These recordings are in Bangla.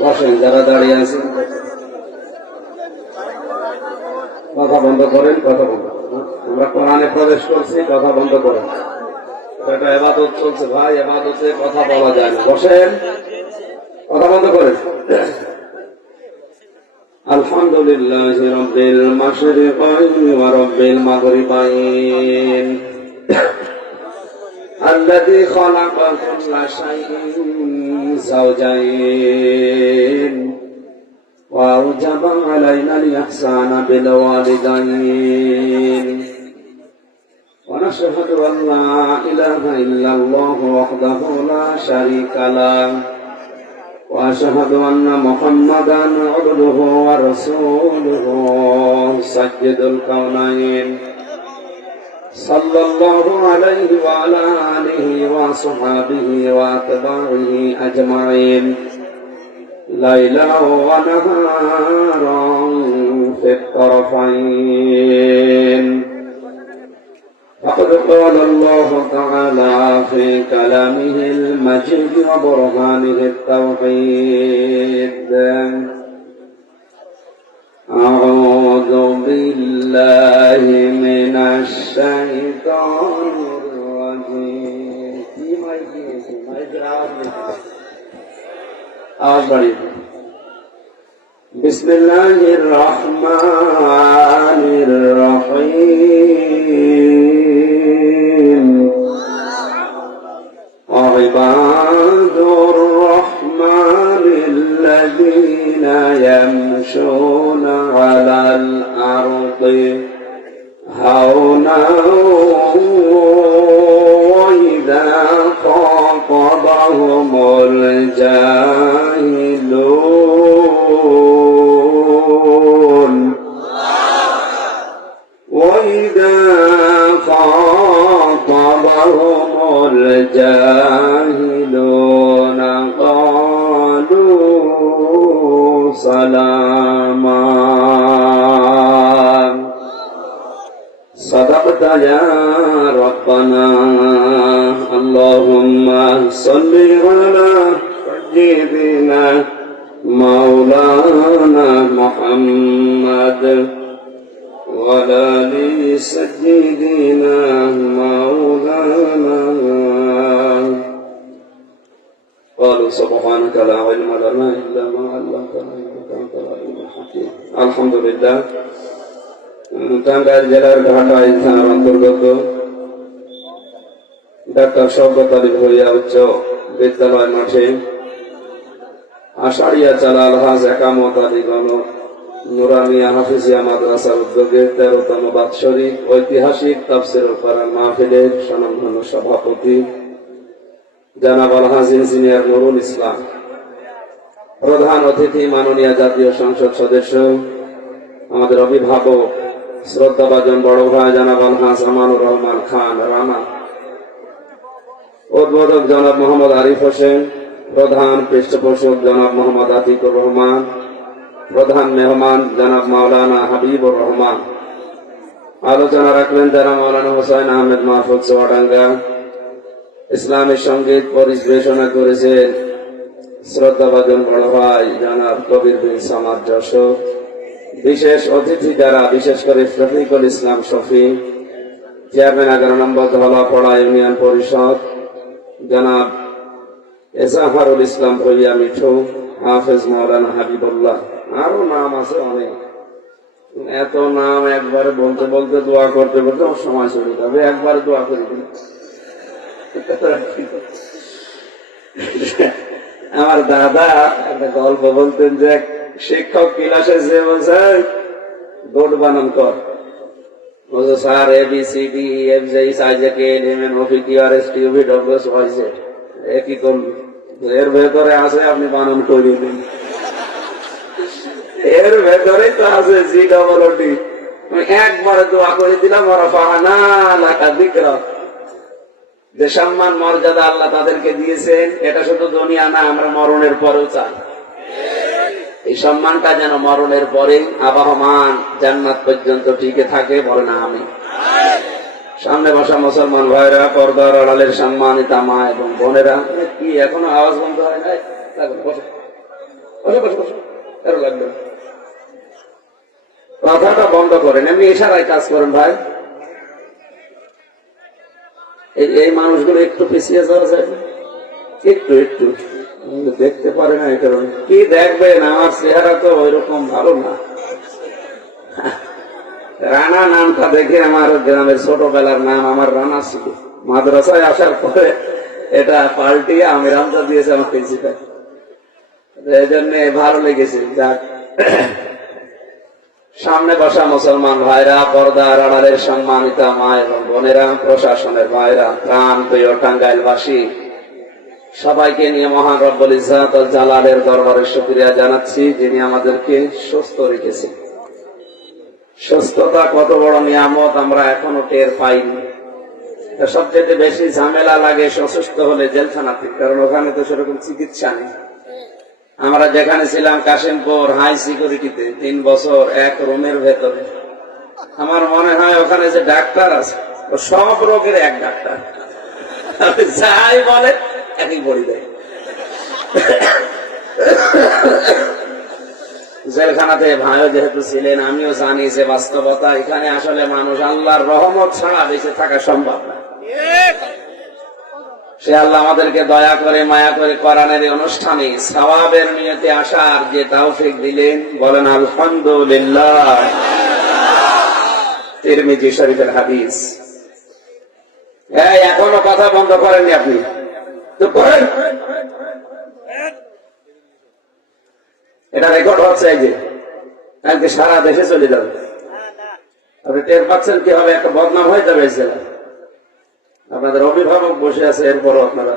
বসেন, যারা দাঁড়িয়ে আছেন কথা বন্ধ করেন, কথা বন্ধ করেন। আমরা কোরআনে প্রবেশ করছি, কথা বন্ধ করেন। এটা ইবাদত চলছে ভাই, ইবাদতে কথা বলা যায় না। বসেন, কথা বন্ধ করেন। আলহামদুলিল্লাহি রাব্বিল মাশরিকাইন ওয়া রাব্বিল মাগরিবাইন الذي خلق كل شيء زوجين وأوجب علينا الإحسان بالوالدين ونشهد أن لا إله إلا الله وحده لا شريك له وأشهد أن محمدا عبده ورسوله سيد الكونين صلى الله عليه وعلى آله وصحبه وأتباعه أجمعين ليلا ونهارا في الطرفين. فقد قال الله تعالى في كلامه المجيد وبرهانه التوحيد: أعوذ بالله من الشيطان الرجيم. بسم الله الرحمن الرحيم. وعباد الرحمن الذين يمشون على الأرض هونا وإذا خاطبهم الجاهلون قالوا سلاما. صدقت يا ربنا. اللهم صل على سيدنا مولانا محمد وعلى آل سيدنا مولانا. قالوا سبحانك لا علم لنا إلا ما علمتنا إنك أنت العليم الحكيم. الحمد لله. টাঙ্গাইল জেলার ঘাটাইল থানার অন্তর্গত ডাক্তার শওকত আলী ভূঁইয়া উচ্চ বিদ্যালয় মাঠে আশারিয়া চালাল হাজ একামত আলীগণ নুরানিয়া হাফিজিয়া মাদ্রাসার উদ্যোগে 13তম বাৎসরিক ঐতিহাসিক তাফসীরুল কোরআন মাহফিলের স্বনামধন্য সভাপতি জনাব আলহাজ ইঞ্জিনিয়ার নুরুল ইসলাম, প্রধান অতিথি মাননীয় জাতীয় সংসদ সদস্য আমাদের অভিভাবক শ্রদ্ধাভাজন বড় ভাই জনাব আলহাজ আমানুর রহমান খান রানা, উদ্বোধক জনাব মোহাম্মদ আরিফ হোসেন, প্রধান পৃষ্ঠপোষক জনাব মোহাম্মদ আতিকুর রহমান, প্রধান মেহমান জনাব মাওলানা হাবিবুর রহমান। আলোচনা রাখলেন জনাব মাওলানা হোসেন আহমেদ মাহফুজ চুয়াডাঙ্গা। ইসলামী সঙ্গীত পরিবেশনা করেছেন শ্রদ্ধাভাজন বড় ভাই জনাব কবির বিন সামাদ যশোর। বিশেষ অতিথি যারা, বিশেষ করে শফিকুল ইসলাম শফি, চেয়ারম্যান 11 নম্বর ধলাপাড়া ইউনিয়ন পরিষদ, জনাব এজাহারুল ইসলাম ভৈয়া মিঠু, হাফেজ মাওলানা হাবিবুল্লাহ, আরো নাম আছে অনেক। এত নাম একবারে বলতে বলতে দোয়া করতে করতে সময় চলে যাবে, একবারে দোয়া করে দিন। আমার দাদা একটা গল্প বলতেন যে শিক্ষক ক্লাসে যে বলছে বোর্ড বানান কর, বলছে স্যার কি করবি, এর ভেতরে আছে আপনি বানান করে দিন, এর ভেতরেই তো আছে জি ডবল ওটি। একবারে দোয়া করে দিলাম যে সম্মান মর্যাদা আল্লাহ তাদেরকে দিয়েছেন, এটা শুধু দুনিয়া না, আমরা মরণের পরেও চাই এই সম্মানটা যেন মরণের পরে আবাহমান জান্নাত পর্যন্ত টিকে থাকে। বলে না আমি। সামনে বসা মুসলমান ভাইরা, পর্দার আড়ালের সম্মানিত মা এবং বোনেরা, কি এখনো আওয়াজ বন্ধ হয় নাই? লাগবে কথাটা বন্ধ করেন, এমনি ইশারায় কাজ করেন ভাই। এই মানুষগুলো একটু পিছিয়ে যাওয়া যায়, একটু একটু দেখতে পারে না, এই কারণে। কি দেখবেন, আমার চেহারা তো ওইরকম ভালো না। রানা নামটা দেখে আমার গ্রামের ছোটবেলার নাম আমার রানা ছিল, মাদ্রাসায় আসার পরে এটা পাল্টিয়ে আমি রামটা দিয়েছে আমার প্রিন্সিপাল, এই জন্য ভালো লেগেছে। যাক, সামনে বসা মুসলমান ভাইরা, পর্দার আড়ালের সম্মানিত মা এবং বোনেরা, প্রশাসনের ভাইরা, প্রাণ প্রিয় টাঙ্গাইলবাসী, সবাইকে নিয়ে মহান রব্বুল ইজ্জাত ওয়াল জালালের দরবারে শুকরিয়া জানাচ্ছি, যিনি আমাদেরকে সুস্থ রেখেছেন। সুস্থতা কত বড় নিয়ামত আমরা এখনো টের পাইনি। সবচেয়ে বেশি ঝামেলা লাগে অসুস্থ হলে জেলখানাতে, কারণ ওখানে তো সেরকম চিকিৎসা নেই। আমরা যেখানে ছিলাম কাশিমপুর হাই সিকিউরিটিতে 3 বছর এক রুমের ভেতরে, আমার মনে হয় ওখানে যে ডাক্তার আছে সব রোগের এক ডাক্তার, যাই বলে একই বড়ি দেয়। জেলখানাতে ভাইও যেহেতু ছিলেন, আমিও জানি যে বাস্তবতা এখানে আসলে মানুষ আল্লাহর রহমত ছাড়া বেঁচে থাকা সম্ভব না। সে আল্লাহ আমাদেরকে দয়া করে মায়া করে কোরআনের এই অনুষ্ঠানে সওয়াবের নিয়তে আসার যে তৌফিক দিলেন, বলেন আলহামদুলিল্লাহ। তিরমিজি শরীফের হাদিস। এখনো কথা বন্ধ করেননি আপনি, তো করেন। এটা রেকর্ড হচ্ছে, এই যে কালকে সারা দেশে চলে যাবে। আপনি টের পাচ্ছেন কি হবে, একটা বদনাম হয়ে যাবে। আপনাদের অভিভাবক বসে আছে, এরপরও আপনারা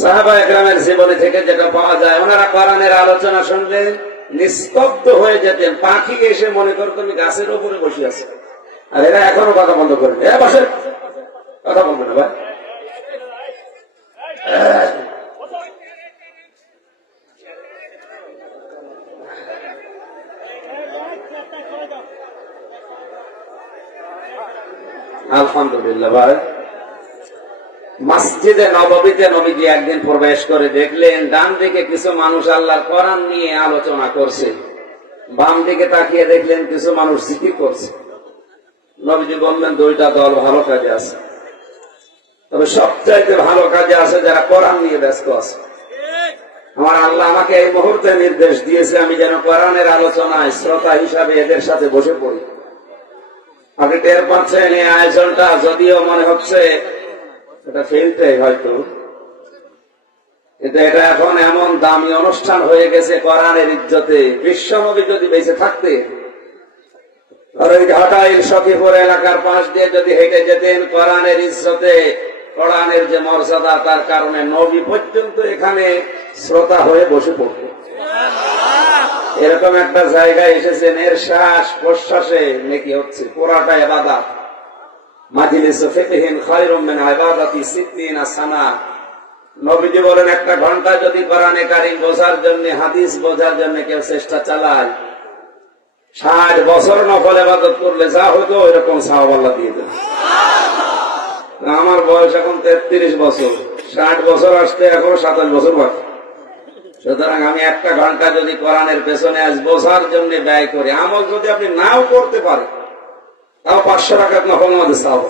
সাহাবা একরামের জীবনী থেকে যেটা পাওয়া যায়, ওনারা কোরআনের আলোচনা শুনলে নিস্তব্ধ হয়ে যেতেন, পাখি এসে মনে করতো আমি গাছের উপরে বসে আছি। আর এরা এখনো কথা বন্ধ করেন, বসে কথা বলবে না ভাই। আলহামদুলিল্লাহ ভাই। মসজিদে নববীতে নবীজি একদিন প্রবেশ করে দেখলেন ডান দিকে কিছু মানুষ আল্লাহর কোরআন নিয়ে আলোচনা করছে, বাম দিকে তাকিয়ে দেখলেন কিছু মানুষ জিকির করছে। নবীজি বললেন দুইটা দল ভালো কাজে আছে, তবে সবচাইতে ভালো কাজে আছে যারা কোরআন নিয়ে ব্যস্ত আছে। আমার আল্লাহ আমাকে এই মুহূর্তে নির্দেশ দিয়েছে আমি যেন কোরআনের আলোচনায় শ্রোতা হিসাবে এদের সাথে বসে পড়ি। আপনি টের পাচ্ছেন এই আয়োজনটা, যদিও মনে হচ্ছে এটা ফেলতে হয়তো, কিন্তু এটা এখন এমন দামি অনুষ্ঠান হয়ে গেছে কোরআনের ইজ্জতে। বিশ্বনবী যদি বেঁচে থাকতে আর ওই ঘাটাইল সখীপুর এলাকার পাশ দিয়ে যদি হেঁটে যেতেন, কোরআনের ইজ্জতে, কোরআনের যে মর্যাদা, তার কারণে নবী পর্যন্ত এখানে শ্রোতা হয়ে বসে পড়ত। এরকম একটা জায়গায় এসেছেন, এর শ্বাস প্রশ্বাসে নেকি হচ্ছে, পুরাটা ইবাদত। মাজলিসু ফিকহিন খায়রুম মিন ইবাদাতি 60 সানা। নবীজি বলেন একটা ঘন্টা যদি কোরআনে কারীম বোঝার জন্য, হাদিস বোঝার জন্য কেউ চেষ্টা চালায়, 60 বছর নফল ইবাদত করলে যা হতো এরকম সওয়াব আল্লাহ দিয়ে দেন। আমার বয়স এখন 33 বছর, 60 বছর আসতে এখন 27 বছর বাকি। সুতরাং আমি একটা ঘন্টা যদি কোরআনের পেছনে আজ বোঝার জন্য ব্যয় করি, আমল যদি আপনি নাও করতে পারেন, তাও 500 রাকাত নফল নামাজের সওয়াব।